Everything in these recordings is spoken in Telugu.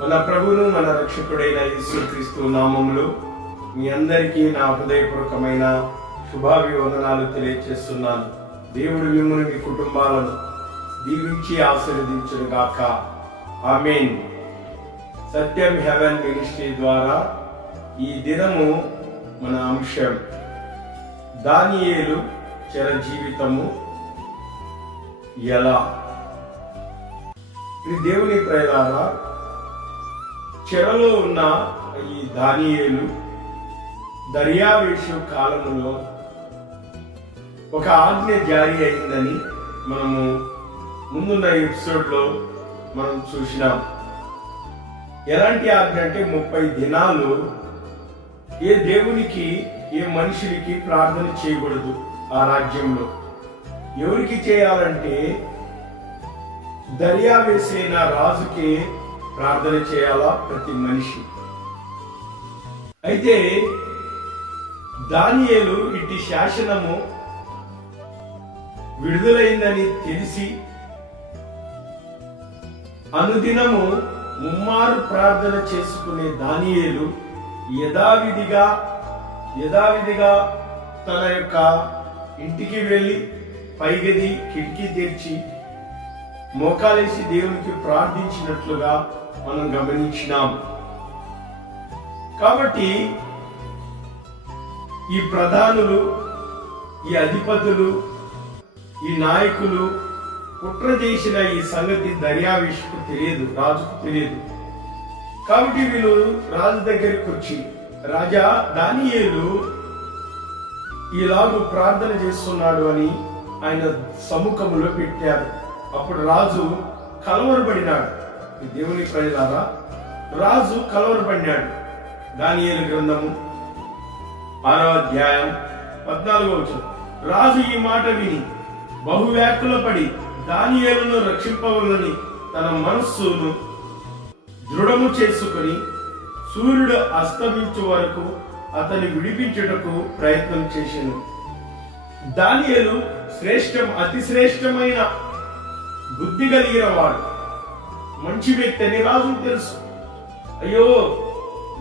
మన ప్రభువును మన రక్షకుడైన యేసుక్రీస్తు నామములో మీ అందరికీ నా హృదయపూర్వకమైన శుభాభివందనాలు తెలియజేస్తున్నాను. దేవుడు మిమ్మల్ని మీ కుటుంబాలను దీవించి ఆశీర్వదించును గాక. ఆమేన్. సత్యం హెవెన్ మినిస్ట్రీ ద్వారా ఈ దినము మన అంశం దానియేలు చెర జీవితము ఎలా. ఈ దేవుని ప్రేలారా, చెరలో ఉన్న ఈ దానియేలు దర్యావేషు కాలములో ఒక ఆజ్ఞ జారీ అయిందని మనము ముందున్న ఎపిసోడ్లో మనం చూసినాం. ఎలాంటి ఆజ్ఞ అంటే 30 దినాలు ఏ దేవునికి ఏ మనుషునికి ప్రార్థన చేయకూడదు. ఆ రాజ్యంలో ఎవరికి చేయాలంటే దర్యావేసైన రాజుకి ప్రార్థన చేయాలా ప్రతి మనిషి. అయితే దానియేలు ఇట్టి శాసనము విడుదలైందని తెలిసి అనుదినము ముమ్మారు ప్రార్థన చేసుకునే దానియేలు యథావిధిగా తన యొక్క ఇంటికి వెళ్ళి పైగది కిటికీ తెరిచి మోకాలేసి దేవునికి ప్రార్థించినట్లుగా మనం గమనించినాం. కాబట్టి ఈ ప్రధానులు, ఈ అధిపతులు, ఈ నాయకులు కుట్ర చేసిన ఈ సంగతి దర్యావేషుకు తెలియదు, రాజుకు తెలియదు. కాబట్టి వీళ్ళు రాజు దగ్గరికి వచ్చి, రాజా, దానియేలు ఇలాగూ ప్రార్థన చేస్తున్నాడు అని ఆయన సముఖంలో పెట్టారు. అప్పుడు రాజు కలవరపడినాడు. దేవుని ప్రజలారా, రాజు కలవరపడినాడు. దానియేలు గ్రంథము 6వ అధ్యాయం 14వ వచనం. రాజు ఈ మాట విని బహువ్యాకులపడి దానియేలును రక్షింపవలని తన మనస్సును దృఢము చేసుకుని సూర్యుడు అస్తమించు వరకు అతన్ని విడిపించుటకు ప్రయత్నం చేశాను. దానియేలు అతి శ్రేష్టమైన బుద్ధి కలిగిన వాడు, మంచి వ్యక్తి అని రాజుకు తెలుసు. అయ్యో,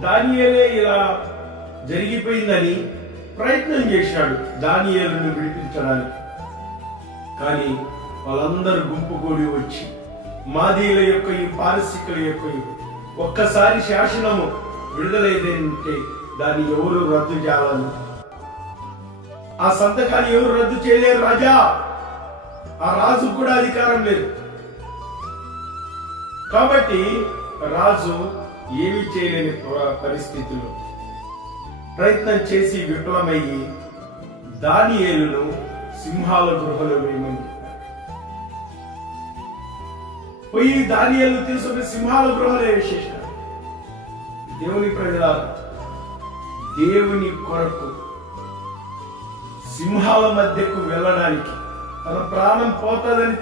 దానియేలే ఇలా జరిగిపోయిందని ప్రయత్నం చేశాడు దానియేలును విడిపించడానికి. కానీ వాళ్ళందరూ గుంపు కూడి వచ్చి మాదీయుల యొక్క ఈ పారసికుల యొక్క ఒక్కసారి శాసనము విడుదలైందంటే దాన్ని ఎవరు రద్దు చేయాలని, ఆ సంతకాన్ని ఎవరు రద్దు చేయలేరు రాజా. ఆ రాజుకు కూడా అధికారం లేదు. కాబట్టి రాజు ఏమీ చేయలేని పరిస్థితుల్లో ప్రయత్నం చేసి విఫలమయ్యి దానియేలును సింహాల గృహలో వేయమని పోయి దానియేలు తీసుకుని సింహాల గృహలో వేసేసాడు. దేవుని ప్రజలారా, దేవుని కొరకు సింహాల మధ్యకు వెళ్ళడానికి తన ప్రాణం పోతుందని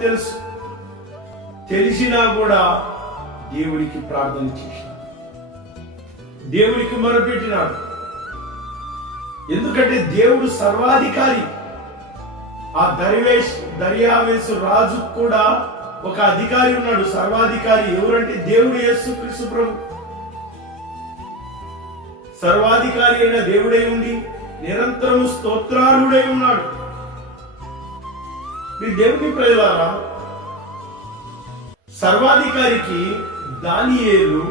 తెలిసినా కూడా దేవుడికి ప్రార్థన చేశాడు, దేవుడికి మొరపెట్టినాడు. ఎందుకంటే దేవుడు సర్వాధికారి. ఆ దర్యావేషు రాజు కూడా ఒక అధికారి ఉన్నాడు, సర్వాధికారి. ఎవరంటే దేవుడు, యేసుక్రీస్తు ప్రభు. సర్వాధికారి అయిన దేవుడై ఉండి నిరంతరము స్తోత్రార్హుడై ఉన్నాడు. మీ దేవుని ప్రజలారా, సర్వాధికారికి దానియేలు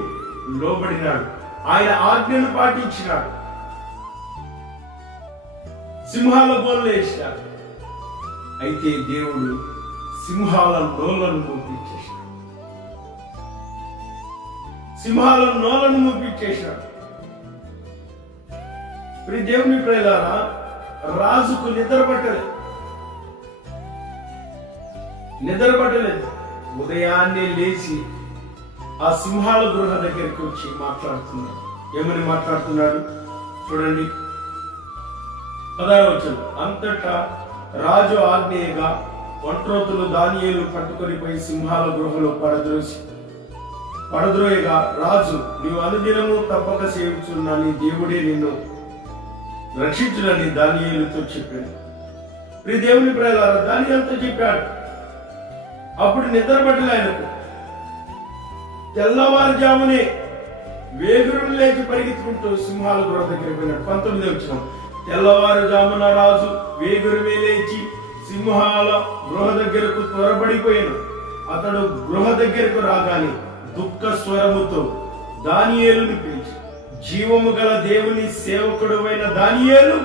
లోబడినాడు, ఆయన ఆజ్ఞను పాటించినాడు, సింహాల బోన్లు వేసినాడు. అయితే దేవుడు సింహాల నోళ్లను మూపించేశాడు. ఇప్పుడు దేవుని ప్రియులారా, రాజుకు నిద్ర పట్టలేదు. ఉదయాన్నే లేచి ఆ సింహాల గృహ దగ్గరికి వచ్చి మాట్లాడుతున్నాడు. ఏమని మాట్లాడుతున్నాడు చూడండి, 16వ వచనం. అంతటా రాజు ఆజ్ఞేయగా ఒంట్రోతులు దానియేలు పట్టుకొని పోయి సింహాల గృహలో పడద్రోయగా రాజు, నీవు అనుదినము తప్పక సేవించున్న నీ దేవుడే నిన్ను రక్షించునని దానియేలుతో చెప్పాడు. దేవుని ప్రజలారా, దానియేలుతో చెప్పాడు. అప్పుడు నిద్ర పట్టలే ఆయనకు. తెల్లవారుజామునే వేగురులు లేచి పరిగెత్తుకుంటూ సింహాల గృహ దగ్గరికి పోయినాడు. 19వ వచనం, తెల్లవారుజామున రాజు వేగురుమే లేచి సింహాల గృహ దగ్గరకు త్వరపడిపోయాను. అతడు గృహ దగ్గరకు రాగానే దుఃఖ స్వరముతో దానియేలుని పిలిచి, జీవము గల దేవుని సేవకుడు అయిన దానియేలు.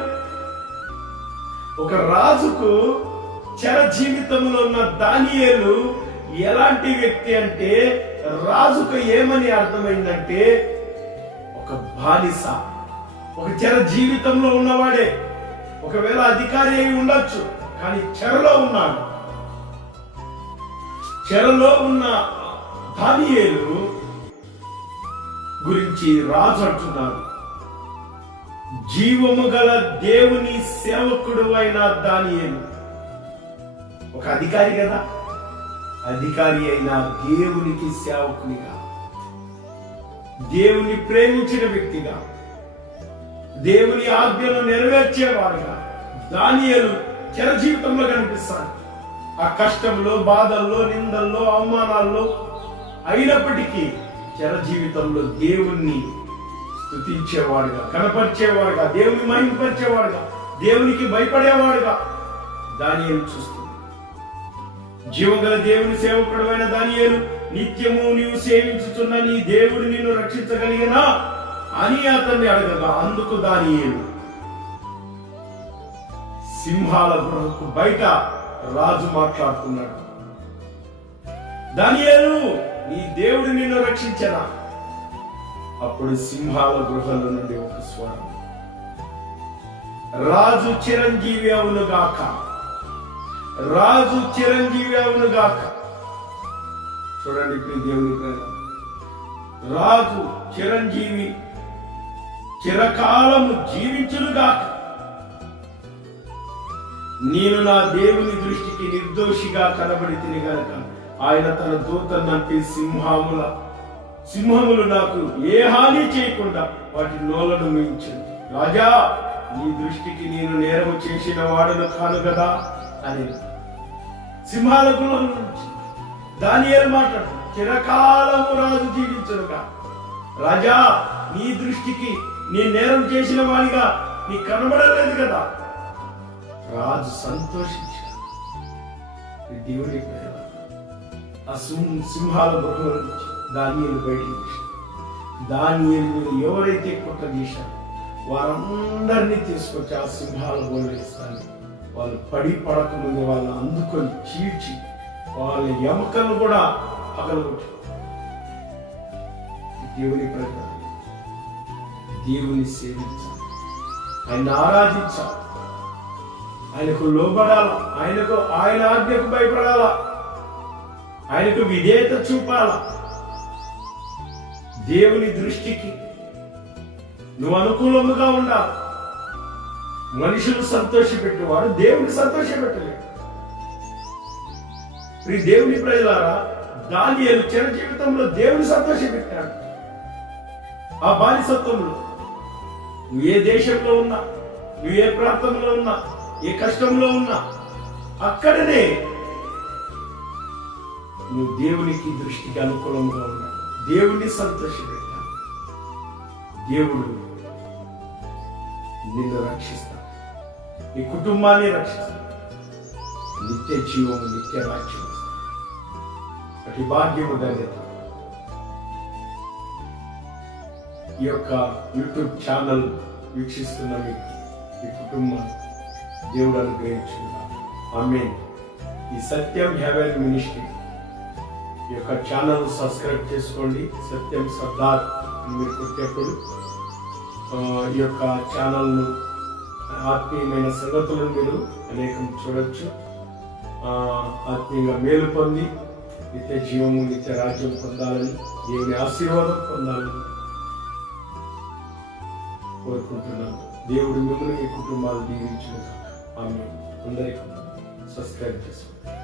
ఒక రాజుకు చెర జీవితంలో ఉన్న దానియేలు ఎలాంటి వ్యక్తి అంటే, రాజుకు ఏమని అర్థమైందంటే ఒక బానిస, ఒక చెర జీవితంలో ఉన్నవాడే. ఒకవేళ అధికారి అయి ఉండొచ్చు, కానీ చెరలో ఉన్నాడు. చెరలో ఉన్న దానియేలు గురించి రాజు అంటున్నాడు, జీవము గల దేవుని సేవకుడు అయిన దానియేలు. ఒక అధికారి కదా, అధికారి అయిన దేవునికి సేవకునిగా, దేవుని ప్రేమించిన వ్యక్తిగా, దేవుని ఆజ్ఞను నెరవేర్చేవాడుగా దానియేలు చెర జీవితంలో కనిపిస్తాడు. ఆ కష్టంలో, బాధల్లో, నిందల్లో, అవమానాల్లో అయినప్పటికీ చెర జీవితంలో దేవుణ్ణి స్తుతించేవాడుగా, కనపరిచేవాడుగా, దేవుని మహిమపరిచేవాడుగా, దేవునికి భయపడేవాడుగా దానియేలు చూస్తుంది. జీవగల దేవుని సేవకుడు అయిన దానియేలు, నిత్యము నీవు సేవించుతున్న నీ దేవుడు నిన్ను రక్షించగలిగినా అని అతన్ని అడగగా, అందుకు దానియేలు, సింహాల గృహకు బయట రాజు మాట్లాడుతున్నాడు, దానియేలు నీ దేవుడు నిన్ను రక్షించనా? అప్పుడు సింహాల గృహంలో నుండి ఒక స్వరం, రాజు చిరంజీవి అవునుగాక, రాజు చిరంజీవి అవునుగాక. చూడండి దేవుని ప్రేమ, రాజు చిరంజీవి చిరకాలము జీవించునుగాక. నేను నా దేవుని దృష్టికి నిర్దోషిగా కనబడితిని గనుక ఆయన తన దూతను నంపి సింహములు నాకు ఏ హాని చేయకుండా వాటి నోలను మించింది. రాజా, నీ దృష్టికి నేను నేరము చేసిన వాడను కాను కదా అని. సింహాల గృహం నుంచి దానియేలు మాట్లాడు, చిరకాలము రాజు జీవించునుగా. రాజా, నీ దృష్టికి నీ నేరం చేసిన వాడిగా నీ కనబడలేదు కదా. రాజు సంతోషించాడు. దేవుని ఆ సింహాల గృహం నుంచి దానియేలు బయటికి తీశాడు. దానియేలు మీద ఎవరైతే కుట్ర చేశారో వారందరినీ తీసుకొచ్చి ఆ సింహాల గృహంలో ఇస్తాను. వాళ్ళు పడకముందు వాళ్ళని అందుకొని చీల్చి వాళ్ళ ఎముకలను కూడా పగలగొట్టారు. దేవుని ప్రజలు దేవుని సేవించాలి, ఆయన ఆరాధించాలి, ఆయనకు లోబడాల, ఆయన ఆజ్ఞకు భయపడాల, ఆయనకు విధేయత చూపాల. దేవుని దృష్టికి నువ్వు అనుకూలముగా ఉండాలి. మనుషులు సంతోషపెట్టేవాడు దేవుని సంతోషపెట్టలేడు. దేవుని ప్రజలారా, దానియేలు చిర జీవితంలో దేవుని సంతోషపెట్టాడు. ఆ బానిసత్వంలో నువ్వు ఏ దేశంలో ఉన్నా, నువ్వు ఏ ప్రాంతంలో ఉన్నా, ఏ కష్టంలో ఉన్నా, అక్కడనే నువ్వు దేవునికి దృష్టికి అనుకూలంగా ఉన్నావు. దేవుణ్ణి సంతోషపెట్టావు. దేవుడు నిన్ను రక్షిస్తాడు, నీ కుటుంబాన్ని రక్షిస్తాడు, నిత్య జీవము, నిత్య రాజ్యం. అటు భాగ్యము ధన్యత. ఈ యొక్క యూట్యూబ్ ఛానల్ వీక్షిస్తున్న మీ కుటుంబం దేవుడు అనుగ్రహించుకున్నాడు. ఆమేన్. ఈ సత్యం హెవెన్ మినిస్ట్రీ ఈ యొక్క ఛానల్ సబ్స్క్రైబ్ చేసుకోండి. సత్యం సర్దార్ మీరు కొట్టేప్పుడు ఈ యొక్క ఛానల్ను ఆత్మీయమైన సంగతులను మీరు అనేకం చూడొచ్చు. ఆత్మీయంగా మేలు పొంది నిత్య జీవము, నిత్య రాజ్యం పొందాలని, దేవుని ఆశీర్వాదం పొందాలని కోరుకుంటున్నాను. దేవుడు మిమ్మల్ని, మీ కుటుంబాలు దీవించును. ఆమేన్. అందరికీ సబ్స్క్రైబ్ చేసుకోండి.